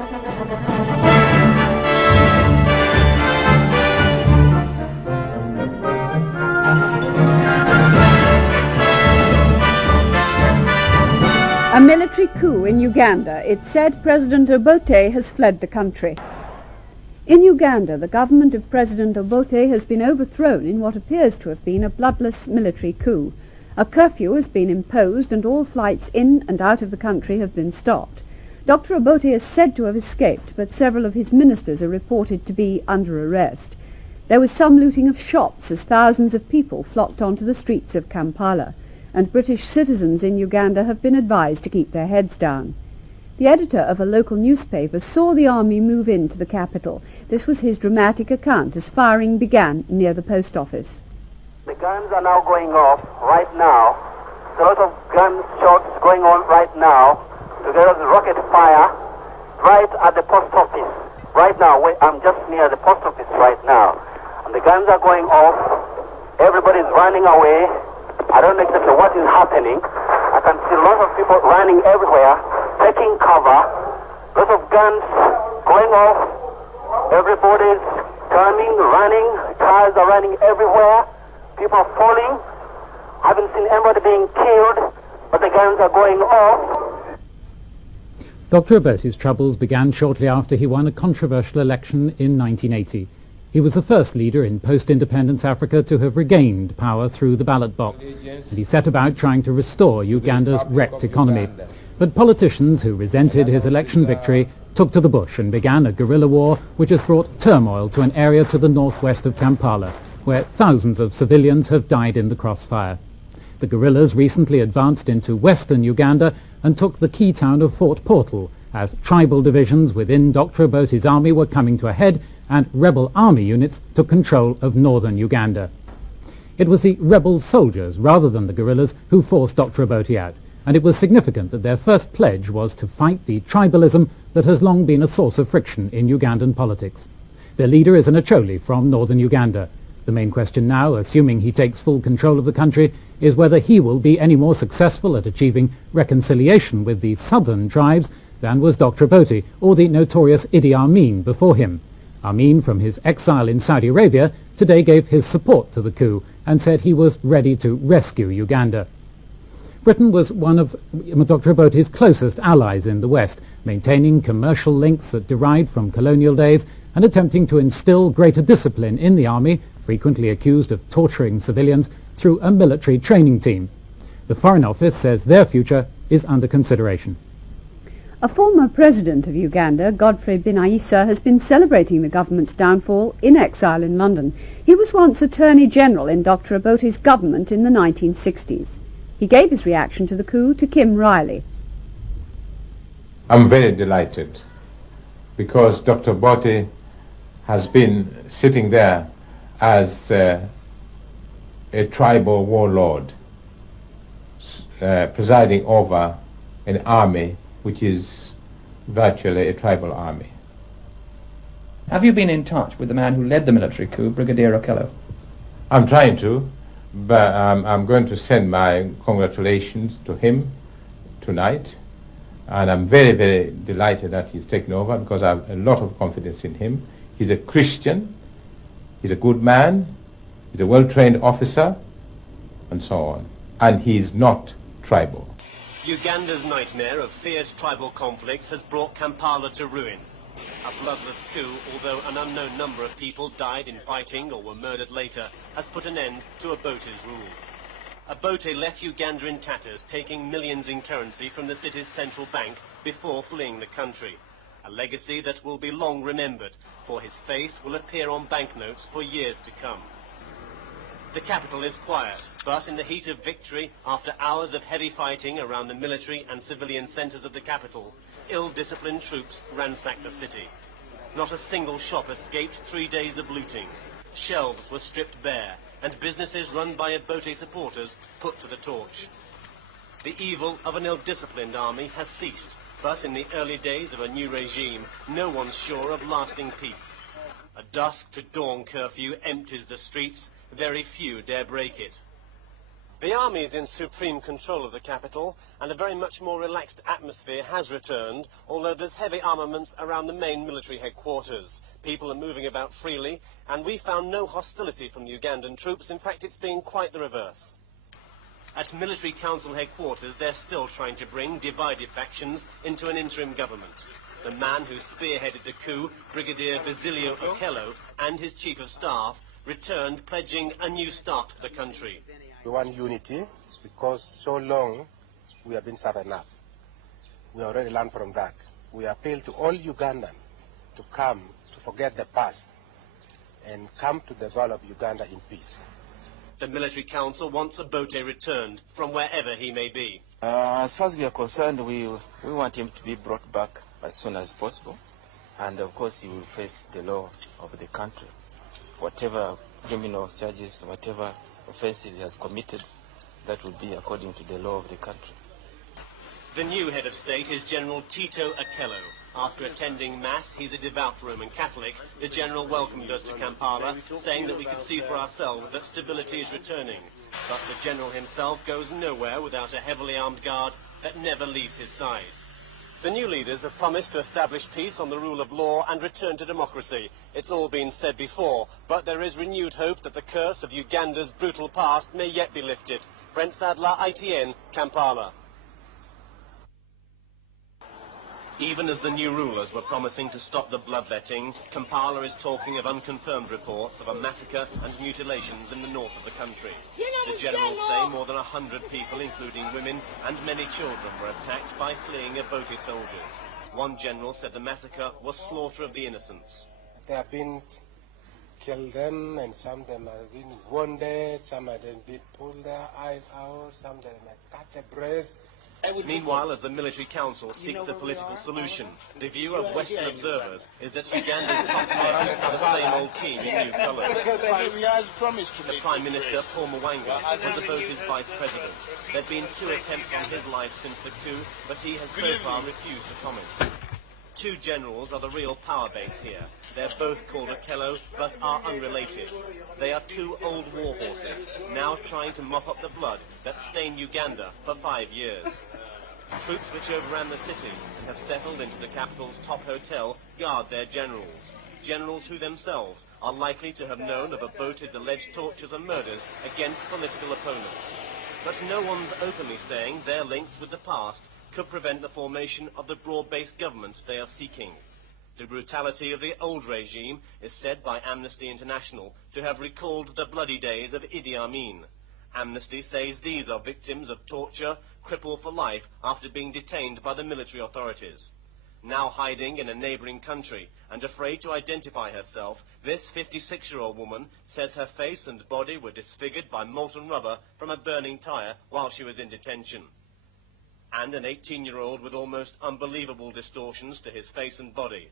A military coup in Uganda. It said President Obote has fled the country. In Uganda, the government of President Obote has been overthrown in what appears to have been a bloodless military coup. A curfew has been imposed and all flights in and out of the country have been stopped. Dr. Obote is said to have escaped, but several of his ministers are reported to be under arrest. There was some looting of shops as thousands of people flocked onto the streets of Kampala, and British citizens in Uganda have been advised to keep their heads down. The editor of a local newspaper saw the army move into the capital. This was his dramatic account as firing began near the post office. The guns are now going off right now. There's a lot of gunshots going on right now, together with rocket fire right at the post office. Right now, I'm just near the post office right now. And the guns are going off. Everybody's running away. I don't know exactly what is happening. I can see lots of people running everywhere, taking cover. Lots of guns going off. Everybody's turning, running. Cars are running everywhere. People are falling. I haven't seen anybody being killed, but the guns are going off. Dr. Obote's troubles began shortly after he won a controversial election in 1980. He was the first leader in post-independence Africa to have regained power through the ballot box, and he set about trying to restore Uganda's wrecked economy. But politicians who resented his election victory took to the bush and began a guerrilla war which has brought turmoil to an area to the northwest of Kampala, where thousands of civilians have died in the crossfire. The guerrillas recently advanced into western Uganda and took the key town of Fort Portal, as tribal divisions within Dr. Obote's army were coming to a head and rebel army units took control of northern Uganda. It was the rebel soldiers, rather than the guerrillas, who forced Dr. Obote out, and it was significant that their first pledge was to fight the tribalism that has long been a source of friction in Ugandan politics. Their leader is an Acholi from northern Uganda. The main question now, assuming he takes full control of the country, is whether he will be any more successful at achieving reconciliation with the southern tribes than was Dr. Obote or the notorious Idi Amin before him. Amin, from his exile in Saudi Arabia, today gave his support to the coup and said he was ready to rescue Uganda. Britain was one of Dr. Obote's closest allies in the West, maintaining commercial links that derived from colonial days and attempting to instill greater discipline in the army, frequently accused of torturing civilians, through a military training team. The Foreign Office says their future is under consideration. A former president of Uganda, Godfrey Binaisa, has been celebrating the government's downfall in exile in London. He was once Attorney General in Dr. Obote's government in the 1960s. He gave his reaction to the coup to Kim Riley. I'm very delighted because Dr. Obote has been sitting there as a tribal warlord, presiding over an army which is virtually a tribal army. Have you been in touch with the man who led the military coup, Brigadier Okello? I'm trying to, but I'm going to send my congratulations to him tonight. And I'm very, very delighted that he's taken over because I have a lot of confidence in him. He's a Christian, he's a good man, he's a well-trained officer, and so on. And he's not tribal. Uganda's nightmare of fierce tribal conflicts has brought Kampala to ruin. A bloodless coup, although an unknown number of people died in fighting or were murdered later, has put an end to Obote's rule. Obote left Uganda in tatters, taking millions in currency from the city's central bank before fleeing the country. A legacy that will be long remembered, for his face will appear on banknotes for years to come. The capital is quiet, but in the heat of victory, after hours of heavy fighting around the military and civilian centres of the capital, ill-disciplined troops ransacked the city. Not a single shop escaped 3 days of looting. Shelves were stripped bare, and businesses run by Obote supporters put to the torch. The evil of an ill-disciplined army has ceased, but in the early days of a new regime, no one's sure of lasting peace. A dusk to dawn curfew empties the streets. Very few dare break it. The army is in supreme control of the capital, and a very much more relaxed atmosphere has returned, although there's heavy armaments around the main military headquarters. People are moving about freely, and we found no hostility from the Ugandan troops. In fact, it's been quite the reverse. At military council headquarters, they're still trying to bring divided factions into an interim government. The man who spearheaded the coup, Brigadier Basilio Okello, and his chief of staff, returned pledging a new start for the country. We want unity because so long we have been suffered enough. We already learned from that. We appeal to all Ugandans to come to forget the past and come to develop Uganda in peace. The military council wants Obote returned from wherever he may be. As far as we are concerned, we want him to be brought back as soon as possible, and of course he will face the law of the country. Whatever criminal charges, whatever offences he has committed, that will be according to the law of the country. The new head of state is General Tito Okello. After attending Mass, he's a devout Roman Catholic. The General welcomed us to Kampala, saying that we could see for ourselves that stability is returning. But the General himself goes nowhere without a heavily armed guard that never leaves his side. The new leaders have promised to establish peace on the rule of law and return to democracy. It's all been said before, but there is renewed hope that the curse of Uganda's brutal past may yet be lifted. Brent Sadler, ITN, Kampala. Even as the new rulers were promising to stop the bloodletting, Kampala is talking of unconfirmed reports of a massacre and mutilations in the north of the country. The generals say more than 100 people, including women and many children, were attacked by fleeing Obote soldiers. One general said the massacre was slaughter of the innocents. They have been killed them, and some of them have been wounded, some of them been pulled their eyes out, some of them have cut their breast. Meanwhile, as the military council seeks a political solution, the view of Western observers is that Uganda's top men are the same old team in new colours. The Prime Minister, Paul Mwanga, was Obote's vice president. There have been 2 attempts on his life since the coup, but he has so far refused to comment. 2 generals are the real power base here. They're both called Okello, but are unrelated. They are 2 old war horses, now trying to mop up the blood that stained Uganda for 5 years. Troops which overran the city and have settled into the capital's top hotel guard their generals. Generals who themselves are likely to have known of Obote's alleged tortures and murders against political opponents. But no one's openly saying their links with the past could prevent the formation of the broad-based government they are seeking. The brutality of the old regime is said by Amnesty International to have recalled the bloody days of Idi Amin. Amnesty says these are victims of torture, crippled for life after being detained by the military authorities. Now hiding in a neighbouring country and afraid to identify herself, this 56-year-old woman says her face and body were disfigured by molten rubber from a burning tyre while she was in detention. And an 18-year-old with almost unbelievable distortions to his face and body.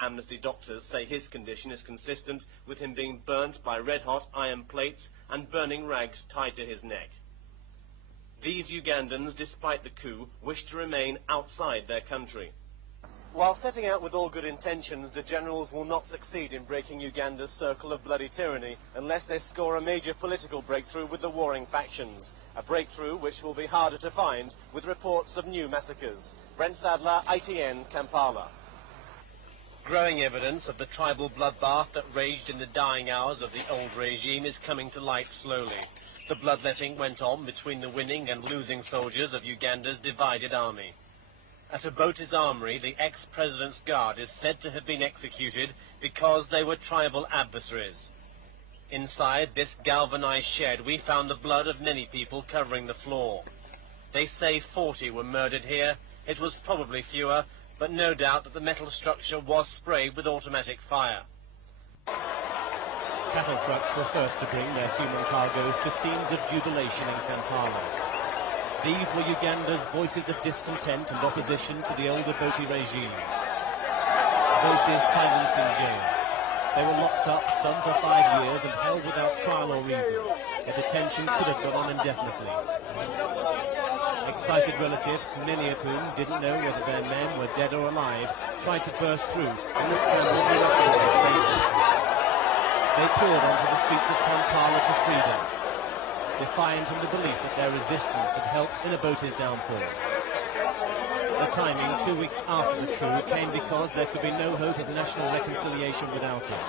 Amnesty doctors say his condition is consistent with him being burnt by red-hot iron plates and burning rags tied to his neck. These Ugandans, despite the coup, wish to remain outside their country. While setting out with all good intentions, the generals will not succeed in breaking Uganda's circle of bloody tyranny unless they score a major political breakthrough with the warring factions. A breakthrough which will be harder to find with reports of new massacres. Brent Sadler, ITN, Kampala. Growing evidence of the tribal bloodbath that raged in the dying hours of the old regime is coming to light slowly. The bloodletting went on between the winning and losing soldiers of Uganda's divided army. At Obote's armory, the ex-president's guard is said to have been executed because they were tribal adversaries. Inside this galvanized shed, we found the blood of many people covering the floor. They say 40 were murdered here. It was probably fewer, but no doubt that the metal structure was sprayed with automatic fire. Cattle trucks were first to bring their human cargoes to scenes of jubilation in Kampala. These were Uganda's voices of discontent and opposition to the old Obote regime. Voices silenced in jail. They were locked up, some for 5 years, and held without trial or reason. The detention could have gone on indefinitely. Excited relatives, many of whom didn't know whether their men were dead or alive, tried to burst through, and the scramble erupted in their faces. They poured onto the streets of Kampala to freedom. defiant in the belief that their resistance had helped in Obote's downfall. The timing 2 weeks after the coup came because there could be no hope of national reconciliation without it.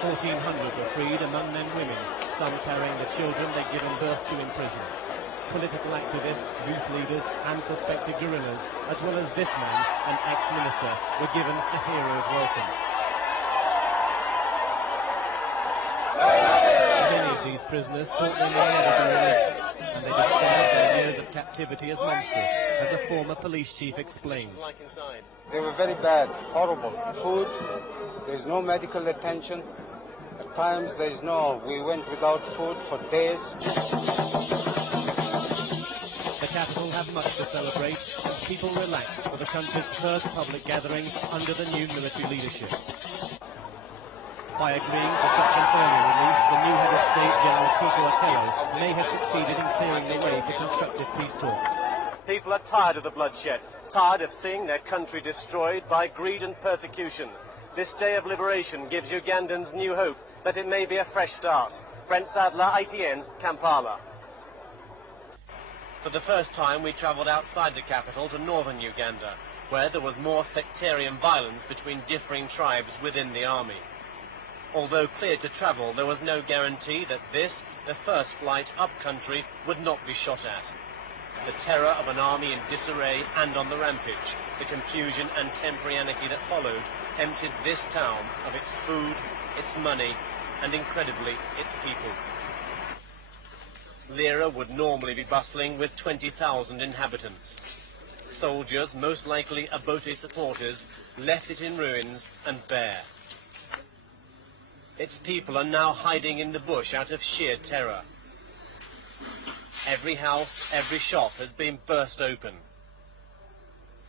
1,400 were freed, among them women, some carrying the children they'd given birth to in prison. Political activists, youth leaders and suspected guerrillas, as well as this man, an ex-minister, were given a hero's welcome. Many of these prisoners thought they may never be released, and they described their years of captivity as monstrous, as a former police chief explained. They were very bad, horrible. Food, there's no medical attention. At times we went without food for days. The capital had much to celebrate, and people relaxed for the country's first public gathering under the new military leadership. By agreeing to such an early release, the new head of state, General Tito Okello, may have succeeded in clearing the way for constructive peace talks. People are tired of the bloodshed, tired of seeing their country destroyed by greed and persecution. This day of liberation gives Ugandans new hope that it may be a fresh start. Brent Sadler, ITN, Kampala. For the first time, we travelled outside the capital to northern Uganda, where there was more sectarian violence between differing tribes within the army. Although cleared to travel, there was no guarantee that this, the first flight up country, would not be shot at. The terror of an army in disarray and on the rampage, the confusion and temporary anarchy that followed, emptied this town of its food, its money, and incredibly, its people. Lira would normally be bustling with 20,000 inhabitants. Soldiers, most likely Obote supporters, left it in ruins and bare. Its people are now hiding in the bush out of sheer terror. Every house, every shop has been burst open.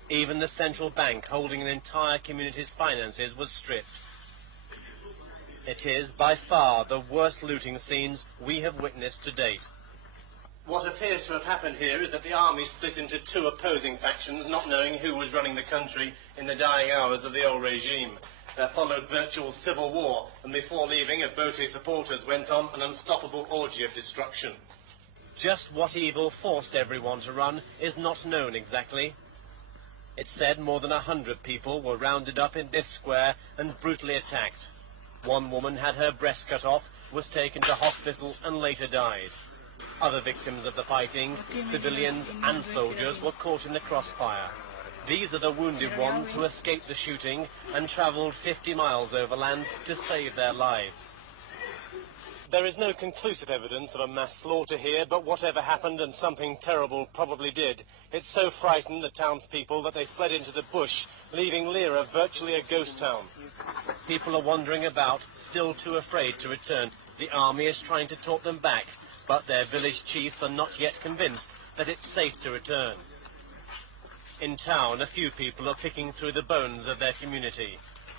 Even the central bank holding an entire community's finances was stripped. It is by far the worst looting scenes we have witnessed to date. What appears to have happened here is that the army split into two opposing factions, not knowing who was running the country in the dying hours of the old regime. There followed virtual civil war, and before leaving, Obote supporters went on an unstoppable orgy of destruction. Just what evil forced everyone to run is not known exactly. It's said more than 100 people were rounded up in this square and brutally attacked. One woman had her breast cut off, was taken to hospital and later died. Other victims of the fighting, civilians and soldiers, were caught in the crossfire. These are the wounded ones who escaped the shooting and travelled 50 miles overland to save their lives. There is no conclusive evidence of a mass slaughter here, but whatever happened, and something terrible probably did, it so frightened the townspeople that they fled into the bush, leaving Lira virtually a ghost town. People are wandering about, still too afraid to return. The army is trying to talk them back, but their village chiefs are not yet convinced that it's safe to return. In town, a few people are picking through the bones of their community.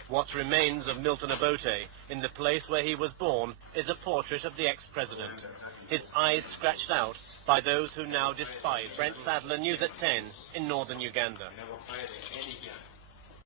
What remains of Milton Obote, in the place where he was born, is a portrait of the ex-president. His eyes scratched out by those who now despise. Brent Sadler, News at 10, in northern Uganda.